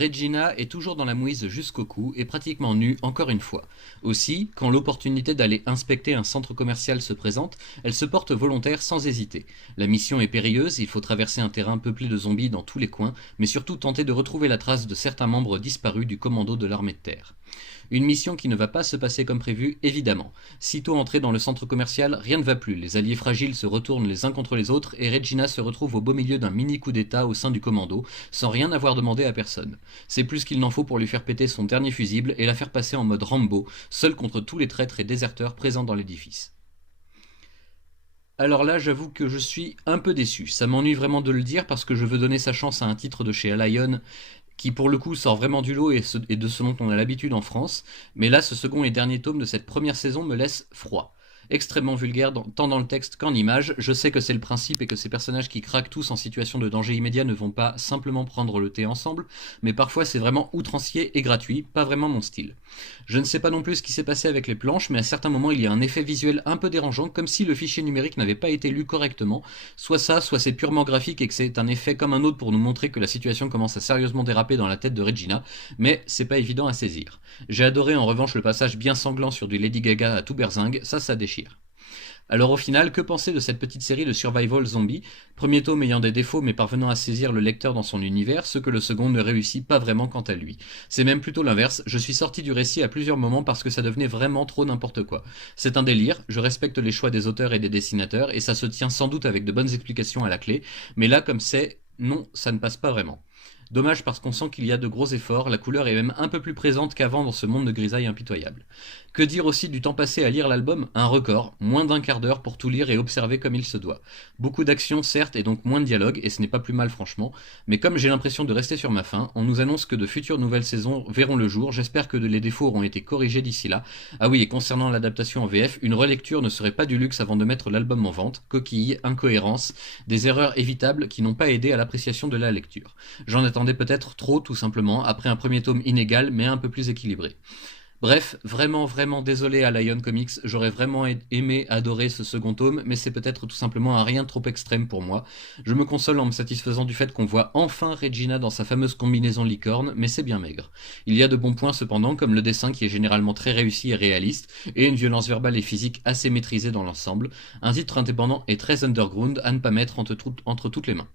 Regina est toujours dans la mouise jusqu'au cou et pratiquement nue encore une fois. Aussi, quand l'opportunité d'aller inspecter un centre commercial se présente, elle se porte volontaire sans hésiter. La mission est périlleuse, il faut traverser un terrain peuplé de zombies dans tous les coins, mais surtout tenter de retrouver la trace de certains membres disparus du commando de l'armée de terre. Une mission qui ne va pas se passer comme prévu, évidemment. Sitôt entrée dans le centre commercial, rien ne va plus, les alliés fragiles se retournent les uns contre les autres et Regina se retrouve au beau milieu d'un mini coup d'état au sein du commando, sans rien avoir demandé à personne. C'est plus qu'il n'en faut pour lui faire péter son dernier fusible et la faire passer en mode Rambo, seule contre tous les traîtres et déserteurs présents dans l'édifice. Alors là, j'avoue que je suis un peu déçu. Ça m'ennuie vraiment de le dire parce que je veux donner sa chance à un titre de chez Lion qui pour le coup sort vraiment du lot et de ce dont on a l'habitude en France, mais là ce second et dernier tome de cette première saison me laisse froid. Extrêmement vulgaire tant dans le texte qu'en image, je sais que c'est le principe et que ces personnages qui craquent tous en situation de danger immédiat ne vont pas simplement prendre le thé ensemble, mais parfois c'est vraiment outrancier et gratuit, pas vraiment mon style. Je ne sais pas non plus ce qui s'est passé avec les planches, mais à certains moments il y a un effet visuel un peu dérangeant, comme si le fichier numérique n'avait pas été lu correctement, soit ça, soit c'est purement graphique et que c'est un effet comme un autre pour nous montrer que la situation commence à sérieusement déraper dans la tête de Regina, mais c'est pas évident à saisir. J'ai adoré en revanche le passage bien sanglant sur du Lady Gaga à tout berzingue, ça déchire. Alors au final, que penser de cette petite série de survival zombie, premier tome ayant des défauts mais parvenant à saisir le lecteur dans son univers, ce que le second ne réussit pas vraiment quant à lui. C'est même plutôt l'inverse, je suis sorti du récit à plusieurs moments parce que ça devenait vraiment trop n'importe quoi. C'est un délire, je respecte les choix des auteurs et des dessinateurs, et ça se tient sans doute avec de bonnes explications à la clé, mais là comme c'est, non, ça ne passe pas vraiment. Dommage parce qu'on sent qu'il y a de gros efforts, la couleur est même un peu plus présente qu'avant dans ce monde de grisaille impitoyable. Que dire aussi du temps passé à lire l'album? Un record, moins d'un quart d'heure pour tout lire et observer comme il se doit. Beaucoup d'action certes et donc moins de dialogue, et ce n'est pas plus mal franchement, mais comme j'ai l'impression de rester sur ma faim, on nous annonce que de futures nouvelles saisons verront le jour, j'espère que les défauts auront été corrigés d'ici là. Ah oui, et concernant l'adaptation en VF, une relecture ne serait pas du luxe avant de mettre l'album en vente, coquilles, incohérences, des erreurs évitables qui n'ont pas aidé à l'appréciation de la lecture. J'en attendais peut-être trop tout simplement, après un premier tome inégal mais un peu plus équilibré. Bref, vraiment désolé à Lion Comics, j'aurais vraiment aimé adorer ce second tome, mais c'est peut-être tout simplement un rien trop extrême pour moi. Je me console en me satisfaisant du fait qu'on voit enfin Regina dans sa fameuse combinaison licorne, mais c'est bien maigre. Il y a de bons points cependant, comme le dessin qui est généralement très réussi et réaliste, et une violence verbale et physique assez maîtrisée dans l'ensemble, un titre indépendant et très underground à ne pas mettre entre toutes les mains.